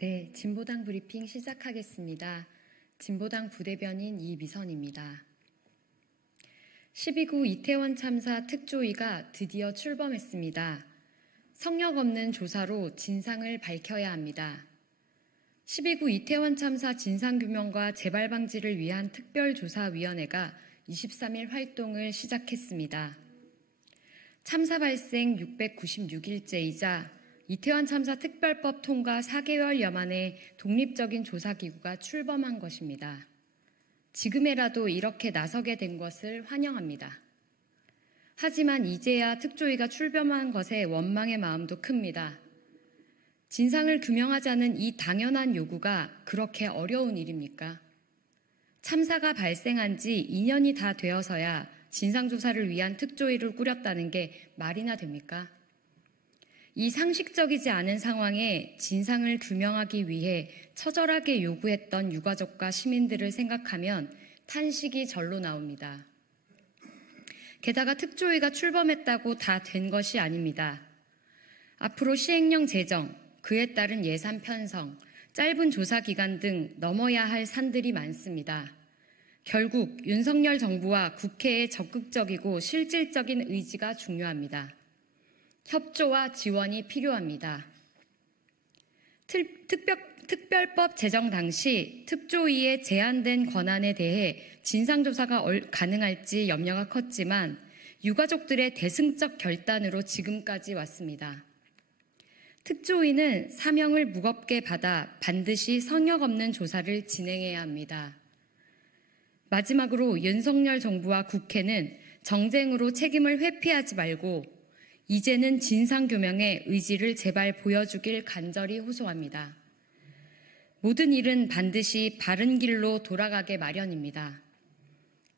네, 진보당 브리핑 시작하겠습니다. 진보당 부대변인 이미선입니다. 12구 이태원 참사 특조위가 드디어 출범했습니다. 성역 없는 조사로 진상을 밝혀야 합니다. 12구 이태원 참사 진상규명과 재발 방지를 위한 특별조사위원회가 23일 활동을 시작했습니다. 참사 발생 696일째이자 이태원 참사 특별법 통과 4개월여 만에 독립적인 조사기구가 출범한 것입니다. 지금에라도 이렇게 나서게 된 것을 환영합니다. 하지만 이제야 특조위가 출범한 것에 원망의 마음도 큽니다. 진상을 규명하자는 이 당연한 요구가 그렇게 어려운 일입니까? 참사가 발생한 지 2년이 다 되어서야 진상조사를 위한 특조위를 꾸렸다는 게 말이나 됩니까? 이 상식적이지 않은 상황에 진상을 규명하기 위해 처절하게 요구했던 유가족과 시민들을 생각하면 탄식이 절로 나옵니다. 게다가 특조위가 출범했다고 다 된 것이 아닙니다. 앞으로 시행령 제정, 그에 따른 예산 편성, 짧은 조사 기간 등 넘어야 할 산들이 많습니다. 결국 윤석열 정부와 국회의 적극적이고 실질적인 의지가 중요합니다. 협조와 지원이 필요합니다. 특별법 제정 당시 특조위의 제한된 권한에 대해 진상조사가 가능할지 염려가 컸지만 유가족들의 대승적 결단으로 지금까지 왔습니다. 특조위는 사명을 무겁게 받아 반드시 성역 없는 조사를 진행해야 합니다. 마지막으로 윤석열 정부와 국회는 정쟁으로 책임을 회피하지 말고 이제는 진상규명의 의지를 제발 보여주길 간절히 호소합니다. 모든 일은 반드시 바른 길로 돌아가게 마련입니다.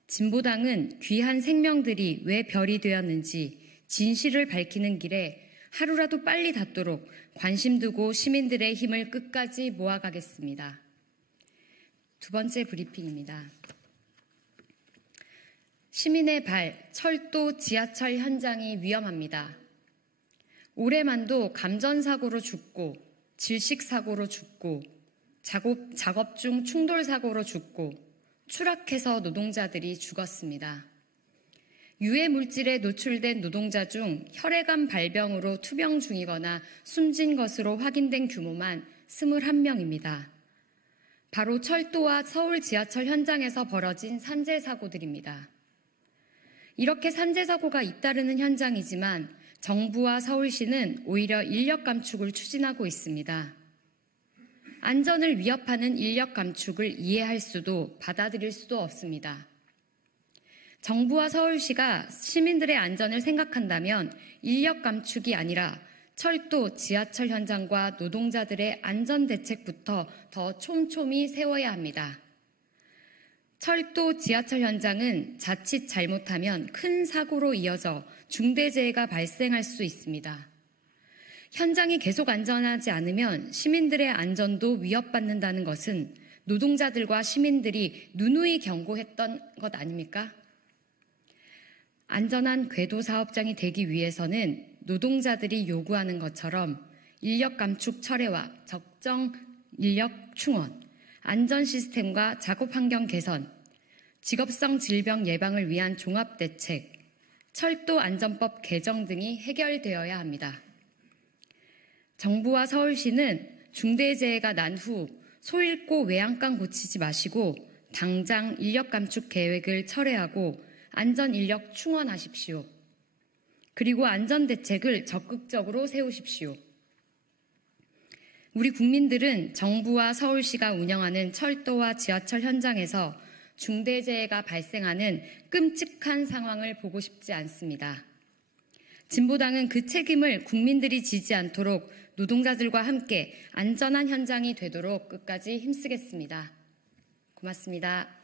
진보당은 귀한 생명들이 왜 별이 되었는지 진실을 밝히는 길에 하루라도 빨리 닿도록 관심 두고 시민들의 힘을 끝까지 모아가겠습니다. 두 번째 브리핑입니다. 시민의 발, 철도, 지하철 현장이 위험합니다. 올해만도 감전사고로 죽고, 질식사고로 죽고, 작업 중 충돌사고로 죽고, 추락해서 노동자들이 죽었습니다. 유해물질에 노출된 노동자 중 혈액암 발병으로 투병 중이거나 숨진 것으로 확인된 규모만 21명입니다. 바로 철도와 서울 지하철 현장에서 벌어진 산재사고들입니다. 이렇게 산재사고가 잇따르는 현장이지만 정부와 서울시는 오히려 인력 감축을 추진하고 있습니다. 안전을 위협하는 인력 감축을 이해할 수도 받아들일 수도 없습니다. 정부와 서울시가 시민들의 안전을 생각한다면 인력 감축이 아니라 철도, 지하철 현장과 노동자들의 안전 대책부터 더 촘촘히 세워야 합니다. 철도, 지하철 현장은 자칫 잘못하면 큰 사고로 이어져 중대재해가 발생할 수 있습니다. 현장이 계속 안전하지 않으면 시민들의 안전도 위협받는다는 것은 노동자들과 시민들이 누누이 경고했던 것 아닙니까? 안전한 궤도 사업장이 되기 위해서는 노동자들이 요구하는 것처럼 인력 감축 철회와 적정 인력 충원, 안전 시스템과 작업 환경 개선, 직업성 질병 예방을 위한 종합대책, 철도 안전법 개정 등이 해결되어야 합니다. 정부와 서울시는 중대재해가 난 후 소잃고 외양간 고치지 마시고 당장 인력 감축 계획을 철회하고 안전 인력 충원하십시오. 그리고 안전 대책을 적극적으로 세우십시오. 우리 국민들은 정부와 서울시가 운영하는 철도와 지하철 현장에서 중대재해가 발생하는 끔찍한 상황을 보고 싶지 않습니다. 진보당은 그 책임을 국민들이 지지 않도록 노동자들과 함께 안전한 현장이 되도록 끝까지 힘쓰겠습니다. 고맙습니다.